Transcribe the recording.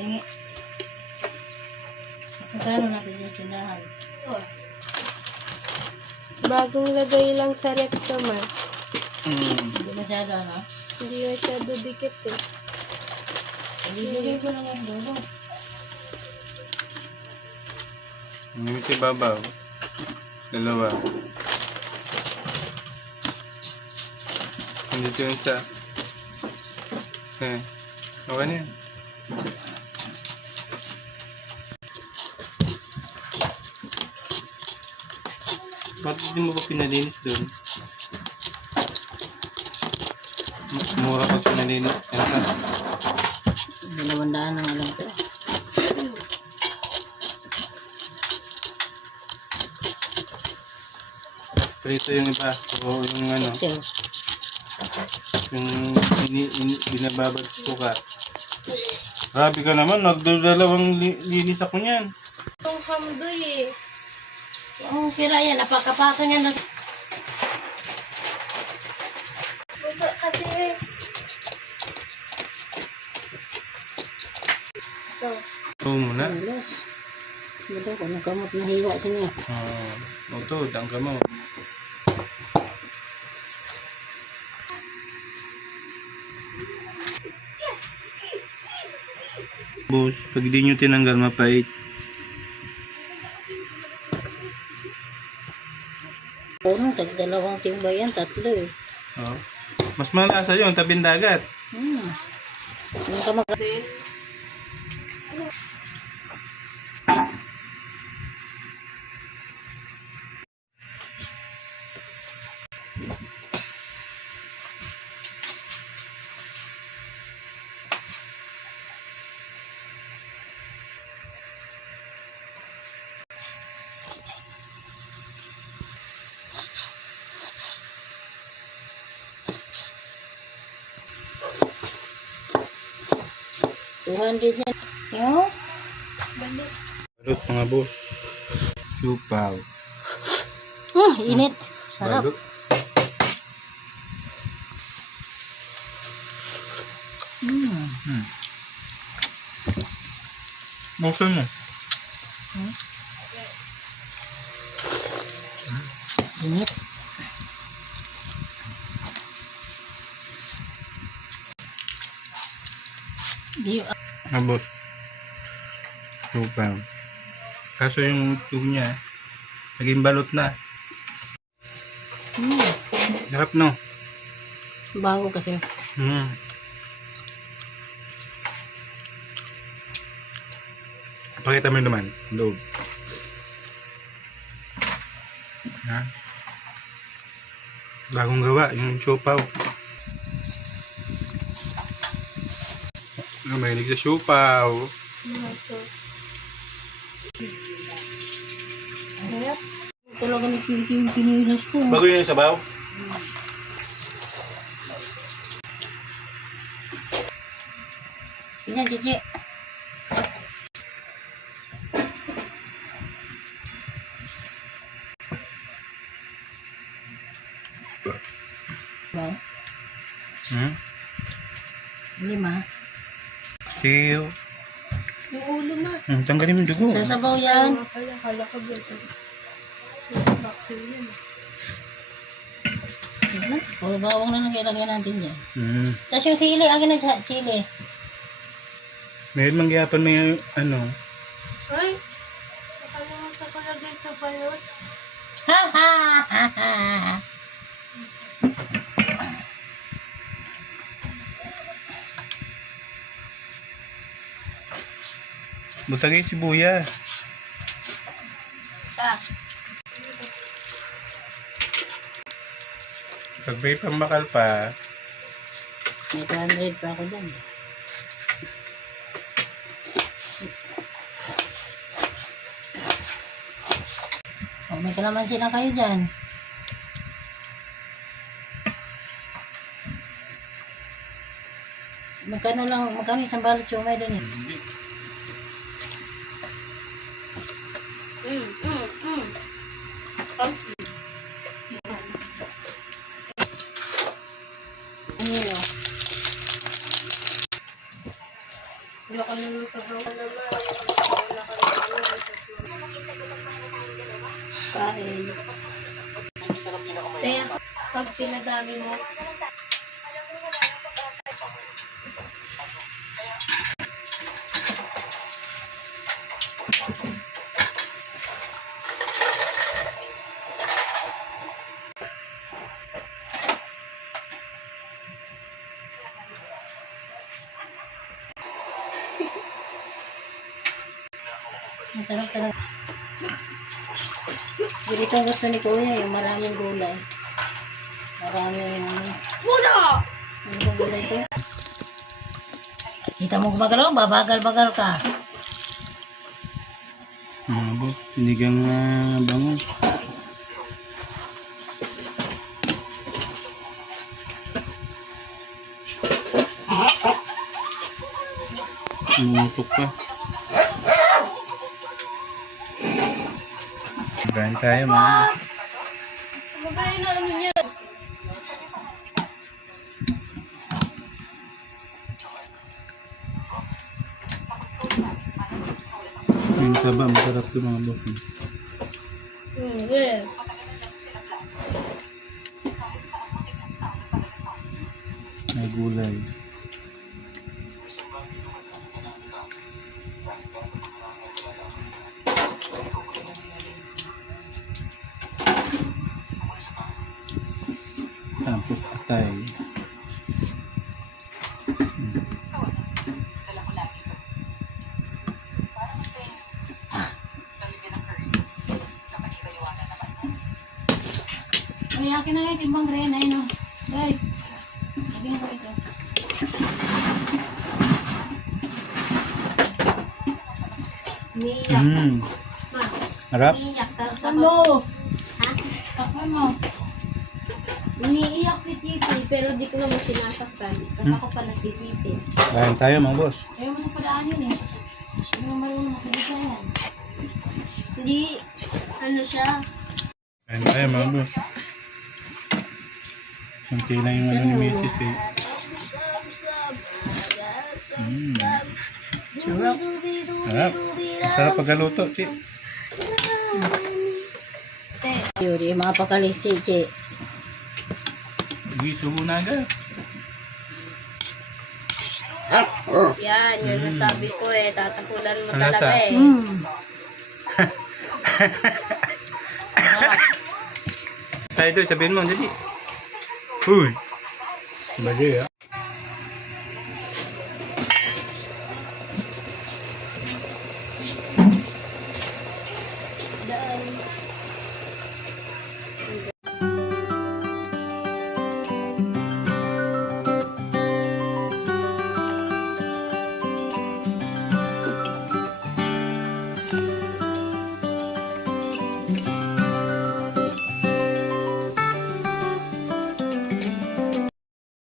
Tingi. Magkano natin yung sinahan? Bagong lagay lang sa rep naman. Hindi masyado, no? Hindi masyado dikit eh. Bibigay ko lang yung dulo. Yung si babaw. Dalawa. Nandito yung isa. Okay. Okay na yan. Bakit hindi mo pa pinalinis doon? Mura pag pinalinis. Yan ka. 200 ang alam ko. Prito yung iba. O yung ano. So, Yung binababad ko ka. Grabe ka naman. Nagdadalawang linis ako niyan. Itong hamdoy eh. oh, sira yan. Napakapaka niya na. Baba kasi eh. Ito. Oo muna. Alas. Ito ko, nakamot na hiwa siya. Ito, dang ka mo. Boss, pag di nyo tinanggal mapait. Puno, dalawang timba yan, 3 eh. Oh. Mas malasa yun, tabing dagat. Ano ka mag-alis? $200 yan. Yo? Balot mga boss. Supaw. Init. Sarap. Balot. Buksan mo. Init. Di Abot. Supaw. Kaso yung tug niya, naging balot na. Harap no. bago kasi. Pakita mo yung naman, loob. Ha? Bagong gawa, yung siopaw. Mahilig sa siopaw. Sauce. Talaga yung pinilas ko. Bago yun yung sabaw? Yan, Cici. Ba? 5. Siyo. Yung ulo na. Tanggalin mo yung dugo. Sasabaw yan. Kala ko ba sa vaccine yun. Puro bawang na nagilagay natin dyan. Hmm. Tapos yung sili, akin na chili. Meron mangyapan na yung ano. Ay! Nakalimutan ko na din sa balot. Ha ha ha ha. Butagay sibuyas. Pag may pambakal pa, May 200 pa ako dyan. Oh, may kalamansi na kayo dyan. Magkano isang balot siomay din eh? Ano yun? Hindi ako naluto daw Kain. Kaya pag pinadami mo, Masarap talaga. Ganito ang gusto ni Kuya, yung maraming gulay. Maraming... Puno! Ano ba gulay ko? Kita mo gumagalaw, babagal-bagal ka. Mga boss, sinigang bangus. Umusok pa. Kain tayo mga boss. Ano ba yun na ano niya? Yung taba, masarap ito mga boss. Yeah. May gulay. Tapos atay. Ay, akin na nga yung timbang green. Ayun o. Ay. Lagyan ko ito. Umiiyak. Ma, Harap? umiiyak. Takpan mo. Ha? Takpan mo. Umiiyak si Titi, pero di ko naman sinasaktan. Kasi ako pa nagsisisi. Kain tayo mga boss. Ayaw mo na padaan yun eh. Hindi mo marunong masalita yan. Hindi, ano siya, Kain tayo mga boss. Kunti lang yung ano ni Mrs. eh. Sarap. Harap. Masarap pagkaluto, Chi. Yuri, mga pakalis, chichi. Uy, subo na agad. yan, yun nasabi ko eh, tatapulan mo Ano talaga sa? eh. Tayo doon, sabihin mo, dali. Uy. Bali ah.